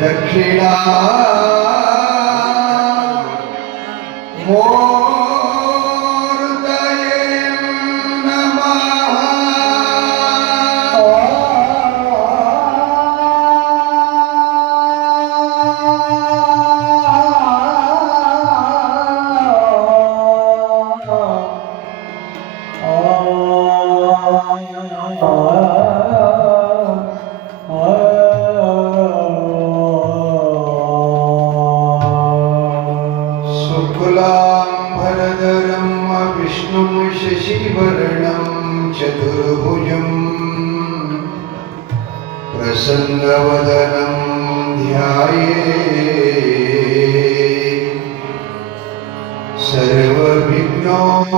દક્ષિણા शुक्लाम्बरधरं विष्णुं शशिवर्णं चतुर्भुजम् प्रसन्नवदनं ध्याये सर्वविघ्नोप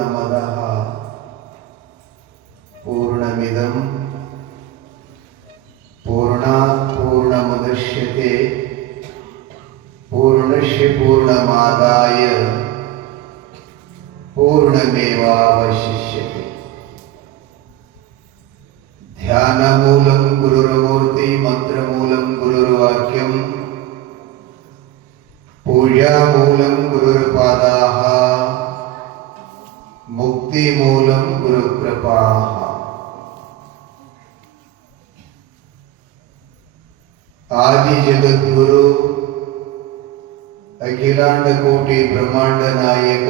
पूर्णमदः। पूर्णमिदं पूर्णात् पूर्णमुदश्यते। पूर्णस्य पूर्णमादाय पूर्णमेवावशिष्यते। ध्यानमूलं गुरुर्मूर्ति मन्त्रमूलं गुरुर्वाक्यं पूजामूलं गुरुर्पादाः। मुक्तिमूलं गुरुकृपाः आदिजगद्गुरु अखिलांडकोटी ब्रह्मांड ನಾಯಕ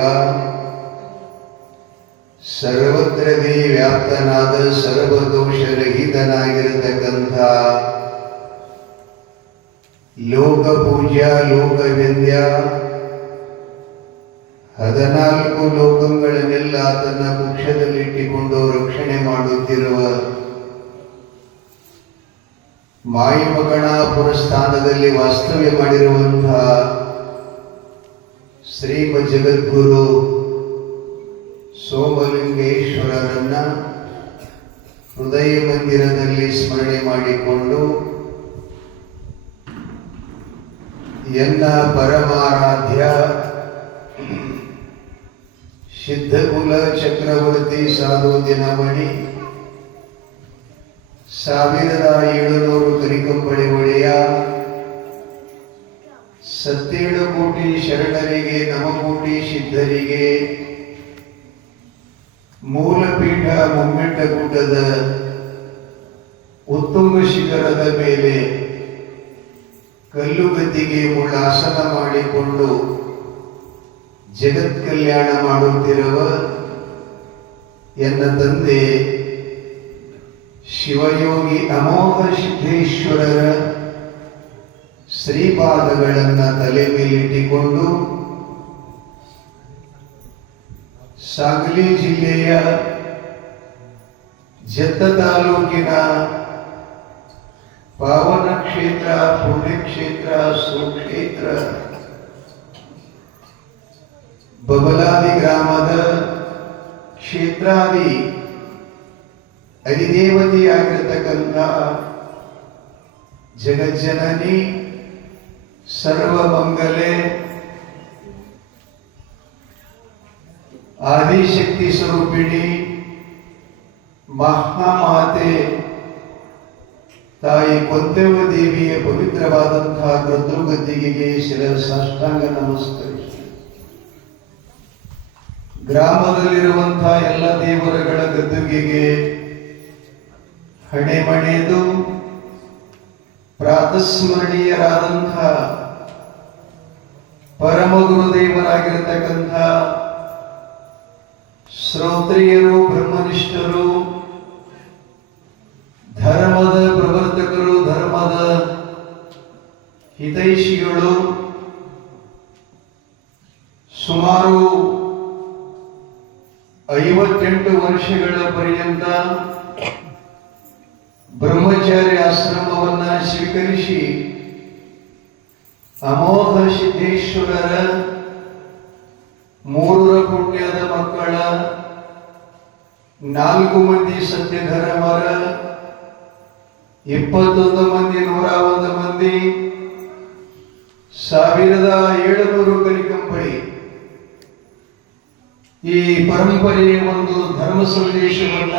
ಸರ್ವತ್ರದಿ ವ್ಯಾಪ್ತನಾದ ಸರ್ವದೋಷರಹಿತನಾಗಿರತಕ್ಕಂಥ ಲೋಕಪೂಜ್ಯ ಲೋಕವಿಂದ್ಯ ಹದಿನಾಲ್ಕು ಲೋಕಗಳನ್ನೆಲ್ಲ ತನ್ನ ಪಕ್ಷದಲ್ಲಿಟ್ಟುಕೊಂಡು ರಕ್ಷಣೆ ಮಾಡುತ್ತಿರುವ ಮಾಯಿಮಗಣಾಪುರ ಸ್ಥಾನದಲ್ಲಿ ವಾಸ್ತವ್ಯ ಮಾಡಿರುವಂತಹ ಶ್ರೀಮ ಜಗದ್ಗುರು ಸೋಮಲಿಂಗೇಶ್ವರರನ್ನ ಹೃದಯ ಮಂದಿರದಲ್ಲಿ ಸ್ಮರಣೆ ಮಾಡಿಕೊಂಡು ಎಲ್ಲ ಪರಮಾರಾಧ್ಯ ಸಿದ್ಧಕುಲ ಚಕ್ರವರ್ತಿ ಸಾಧು ದಿನಮಣಿ ಸಾವಿರದ ಏಳುನೂರು ಕರಿಕಂಬಳಿ ಒಡೆಯ ಸತ್ತೇಳು ಕೋಟಿ ಶರಣರಿಗೆ, ನವಕೋಟಿ ಸಿದ್ಧರಿಗೆ, ಮೂಲಪೀಠ ಮುಮ್ಮೆಟ್ಟಕೂಟದ ಉತ್ತುಂಗ ಶಿಖರದ ಮೇಲೆ ಕಲ್ಲುಗದ್ದಿಗೆ ಮುಳ್ಳಾಸನ ಮಾಡಿಕೊಂಡು ಜಗತ್ ಕಲ್ಯಾಣ ಮಾಡುತ್ತಿರುವ ಎನ್ನ ತಂದೆ ಶಿವಯೋಗಿ ಅಮೋಘ ಸಿದ್ದೇಶ್ವರರ ಶ್ರೀಪಾದಗಳನ್ನು ತಲೆ ಮೇಲಿಟ್ಟಿಕೊಂಡು ಸಾಗಲಿ ಜಿಲ್ಲೆಯ ಜತ್ತ ತಾಲೂಕಿನ ಪಾವನ ಕ್ಷೇತ್ರ ಪುಣ್ಯಕ್ಷೇತ್ರ ಸುಕ್ಷೇತ್ರ ಬಬಲಾದಿ ಗ್ರಾಮದ ಕ್ಷೇತ್ರಾದಿ ಅಧಿದೇವತೆಯಾಗಿರತಕ್ಕಂಥ ಜಗಜ್ಜನನಿ ಸರ್ವಮಂಗಲೆ ಆದಿಶಕ್ತಿ ಸ್ವರೂಪಿಣಿ ಮಹಾಮಾತೆ ತಾಯಿ ಕೊಂತೆವ ದೇವಿಯ ಪವಿತ್ರವಾದಂತಹ ಗದ್ದುಗದ್ದಿಗೆಗೆ ಶಿರ ಸಾಷ್ಟಾಂಗ ನಮಸ್ಕರಿಸಿ ಗ್ರಾಮದಲ್ಲಿರುವಂತಹ ಎಲ್ಲ ದೇವರುಗಳ ಗದ್ದುಗೆಗೆ ಹಣೆ ಮಣೆದು ಪ್ರಾತಸ್ಮರಣೀಯರಾದಂತಹ ಪರಮ ಗುರುದೇವರಾಗಿರತಕ್ಕಂಥ ಶ್ರೋತ್ರಿಯರು, ಬ್ರಹ್ಮನಿಷ್ಠರು, ಧರ್ಮದ ಪ್ರವರ್ತಕರು, ಧರ್ಮದ ಹಿತೈಷಿಗಳು, ಸುಮಾರು ಐವತ್ತೆಂಟು ವರ್ಷಗಳ ಪರ್ಯಂತ ಬ್ರಹ್ಮಚಾರಿ ಆಶ್ರಮವನ್ನ ಸ್ವೀಕರಿಸಿ ಅಮೋಘ ಸಿದ್ದೇಶ್ವರರ ಮೂರರ ಪುಣ್ಯದ ಮಕ್ಕಳ, ನಾಲ್ಕು ಮಂದಿ ಸತ್ಯಧರ್ಮರ ಇಪ್ಪತ್ತೊಂದು ಮಂದಿ ನೂರ ಒಂದು ಮಂದಿ, ಸಾವಿರದ ಏಳುನೂರು ಕಲಿಕಂಬಳಿ ಈ ಪರಂಪರೆಯ ಒಂದು ಧರ್ಮ ಸಂದೇಶವನ್ನ